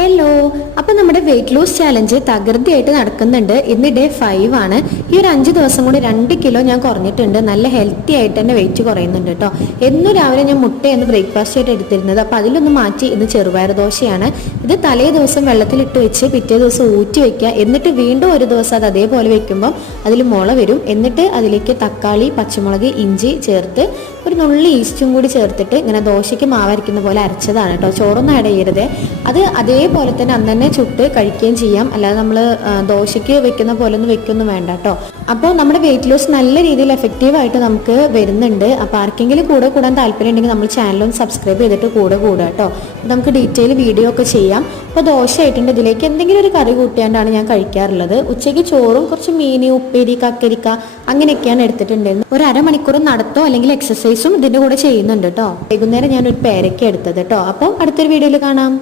Hello, അപ്പോൾ നമ്മുടെ weight loss challenge തകൃതിയായിട്ട് നടക്കുന്നുണ്ട്. ഇന്ന് ഡേ 5 ആണ്. ഈ ഒരു 5 ദിവസം കൊണ്ട് 2 കിലോ ഞാൻ കുറഞ്ഞിട്ടുണ്ട്. നല്ല ഹെൽത്തി ആയിട്ട് തന്നെ വെയിറ്റ് കുറയുന്നുണ്ട് കേട്ടോ. എന്നും രാവിലെ ഞാൻ മുട്ടയാണ് ബ്രേക്ക്ഫാസ്റ്റ് ആയിട്ട് എടുത്തിരുന്നത്. അപ്പോൾ അതിലൊന്ന് മാറ്റി ഇന്ന് ചെറുപയർ ദോശയാണ്. ഇത് തലേ ദിവസം വെള്ളത്തിലിട്ട് വെച്ച് പിറ്റേ ദിവസം ഊറ്റി വെക്കുക. എന്നിട്ട് വീണ്ടും ഒരു ദിവസം അത് അതേപോലെ വെക്കുമ്പോൾ അതിൽ മുള വരും. എന്നിട്ട് അതിലേക്ക് തക്കാളി, പച്ചമുളക്, ഇഞ്ചി ചേർത്ത് ഒരു നുള്ളി ഈസ്റ്റും കൂടി ചേർത്തിട്ട് ഇങ്ങനെ ദോശയ്ക്ക് മാവരയ്ക്കുന്ന പോലെ അരച്ചതാണ് കേട്ടോ. ചോറൊന്നും ആഡ് ചെയ്യരുത്. അത് അതേപോലെ തന്നെ അന്ന് തന്നെ ചുട്ട് കഴിക്കുകയും ചെയ്യാം. അല്ലാതെ നമ്മൾ ദോശയ്ക്ക് വെക്കുന്ന പോലെ ഒന്നും വെക്കൊന്നും വേണ്ട കേട്ടോ. അപ്പോൾ നമ്മുടെ വെയിറ്റ് ലോസ് നല്ല രീതിയിൽ എഫക്റ്റീവായിട്ട് നമുക്ക് വരുന്നുണ്ട്. അപ്പോൾ ആർക്കെങ്കിലും കൂടാൻ താല്പര്യം ഉണ്ടെങ്കിൽ നമ്മൾ ചാനലൊന്ന് സബ്സ്ക്രൈബ് ചെയ്തിട്ട് കൂടുക കേട്ടോ. നമുക്ക് ഡീറ്റെയിൽ വീഡിയോ ഒക്കെ ചെയ്യാം. അപ്പോൾ ദോശ ആയിട്ടുണ്ട്. ഇതിലേക്ക് എന്തെങ്കിലും ഒരു കറി കൂട്ടിയാണ്ടാണ് ഞാൻ കഴിക്കാറുള്ളത്. ഉച്ചയ്ക്ക് ചോറും കുറച്ച് മീൻ, ഉപ്പേരി, കക്കരിക്ക അങ്ങനെയൊക്കെയാണ് എടുത്തിട്ടുണ്ടായിരുന്നത്. ഒരു അരമണിക്കൂർ നടത്തോ അല്ലെങ്കിൽ എക്സസൈസും ഇതിൻ്റെ കൂടെ ചെയ്യുന്നുണ്ട് കേട്ടോ. വൈകുന്നേരം ഞാനൊരു പേരയ്ക്ക എടുത്തത് കേട്ടോ. അപ്പോൾ അടുത്തൊരു വീഡിയോയിൽ കാണാം.